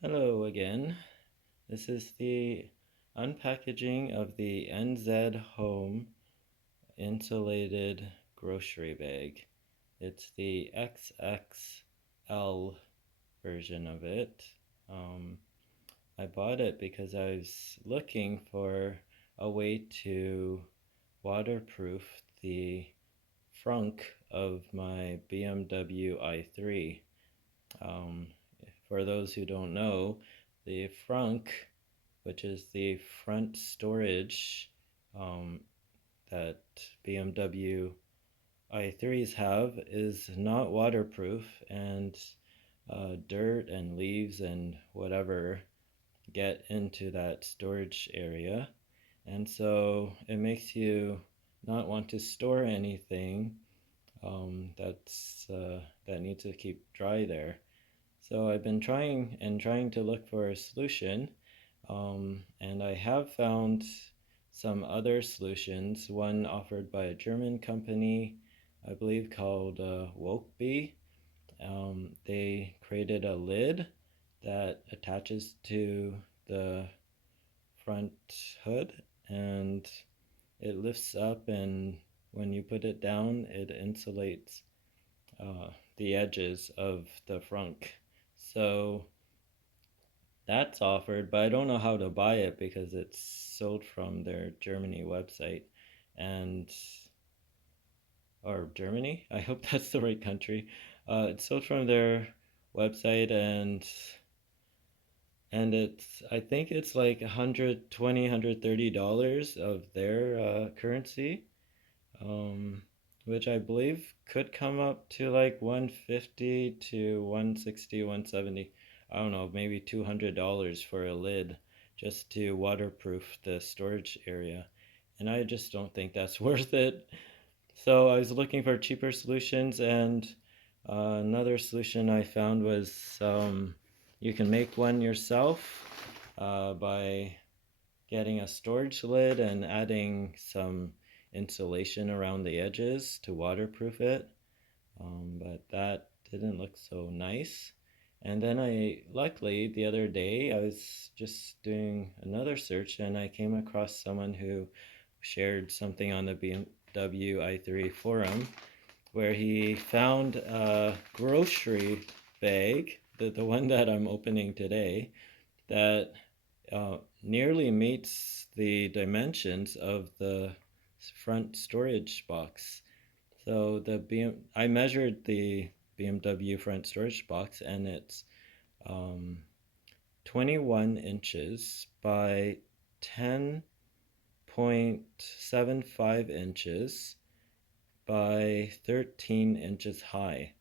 Hello again. This is the unpackaging of the NZ Home Insulated Grocery Bag. It's the XXL version of it. Um, I bought it because I was looking for a way to waterproof the frunk of my BMW i3. Um, for those who don't know, the frunk, which is the front storage um, that BMW i3s have, is not waterproof, and dirt and leaves and whatever get into that storage area. And so it makes you not want to store anything that needs to keep dry there. So I've been trying to look for a solution, and I have found some other solutions. One offered by a German company, I believe called Wokeby. They created a lid that attaches to the front hood, and it lifts up, and when you put it down, it insulates the edges of the frunk. So that's offered, but I don't know how to buy it because it's sold from their Germany website, and or Germany. I hope that's the right country. It's sold from their website, and it's I think it's like $120 $130 of their currency, um, which I believe could come up to like 150 to 160 170. I don't know, maybe $200 for a lid just to waterproof the storage area. And I just don't think that's worth it. So I was looking for cheaper solutions, and another solution I found was you can make one yourself by getting a storage lid and adding some insulation around the edges to waterproof it. But that didn't look so nice. And then luckily, the other day, I was just doing another search and I came across someone who shared something on the BMW i3 forum where he found a grocery bag, the one that I'm opening today, that nearly meets the dimensions of the front storage box. So I measured the BMW front storage box, and it's um, 21 inches by 10.75 inches by 13 inches high.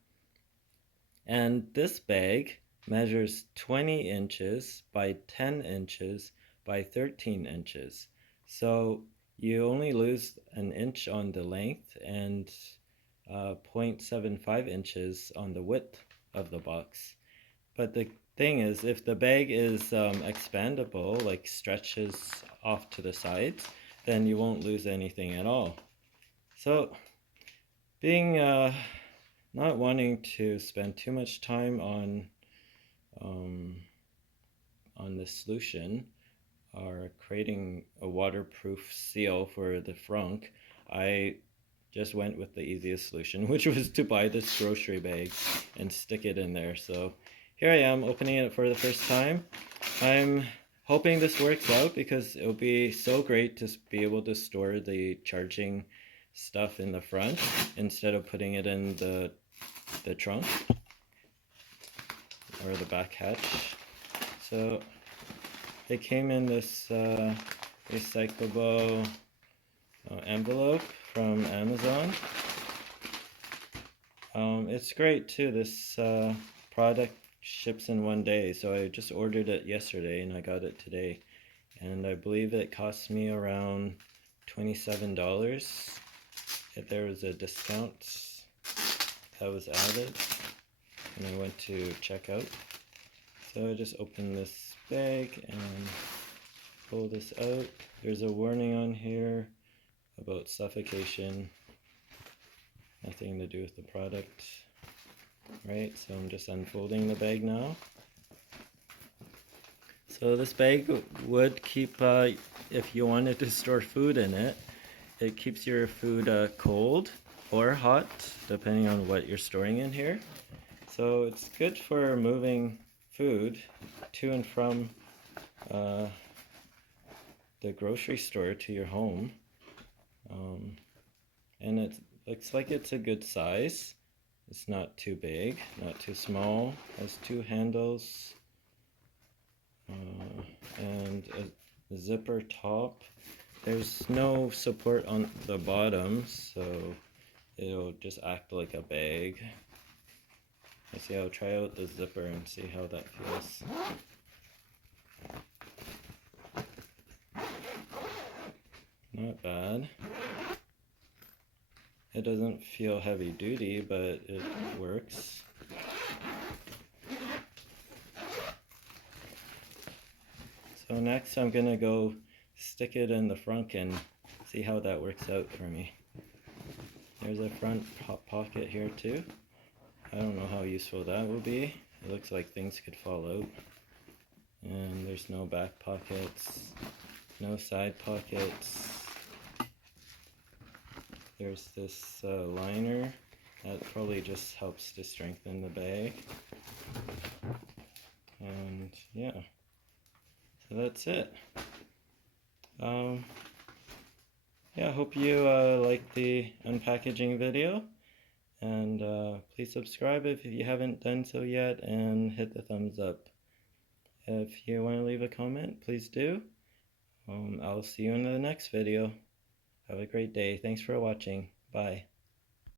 And this bag measures 20 inches by 10 inches by 13 inches. So you only lose an inch on the length and 0.75 inches on the width of the box. But the thing is, if the bag is expandable, like stretches off to the sides, then you won't lose anything at all. So being not wanting to spend too much time um, on the solution or creating a waterproof seal for the frunk, I just went with the easiest solution, which was to buy this grocery bag and stick it in there. So here I am opening it for the first time. I'm hoping this works out because it'll be so great to be able to store the charging stuff in the front instead of putting it in the trunk or the back hatch. So it came in this recyclable envelope from Amazon. It's great too. This product ships in one day, so I just ordered it yesterday and I got it today. And I believe it cost me around $27. If there was a discount that was added and I went to checkout. So I just open this bag and pull this out. There's a warning on here about suffocation. Nothing to do with the product. Right, so I'm just unfolding the bag now. So this bag would keep, if you wanted to store food in it, it keeps your food cold or hot, depending on what you're storing in here. So it's good for moving food to and from the grocery store to your home. And it looks like it's a good size. It's not too big, not too small. Has two handles and a zipper top. There's no support on the bottom, so it'll just act like a bag. I see. I'll try out the zipper and see how that feels. Not bad. It doesn't feel heavy duty, but it works. So next I'm gonna go stick it in the front and see how that works out for me. There's a front pocket here too. I don't know how useful that will be. It looks like things could fall out. And there's no back pockets, no side pockets. There's this liner that probably just helps to strengthen the bag. And yeah, so that's it. Yeah, I hope you liked the unpackaging video. And please subscribe if you haven't done so yet, and hit the thumbs up. If you want to leave a comment, please do. I'll see you in the next video. Have a great day. Thanks for watching. Bye.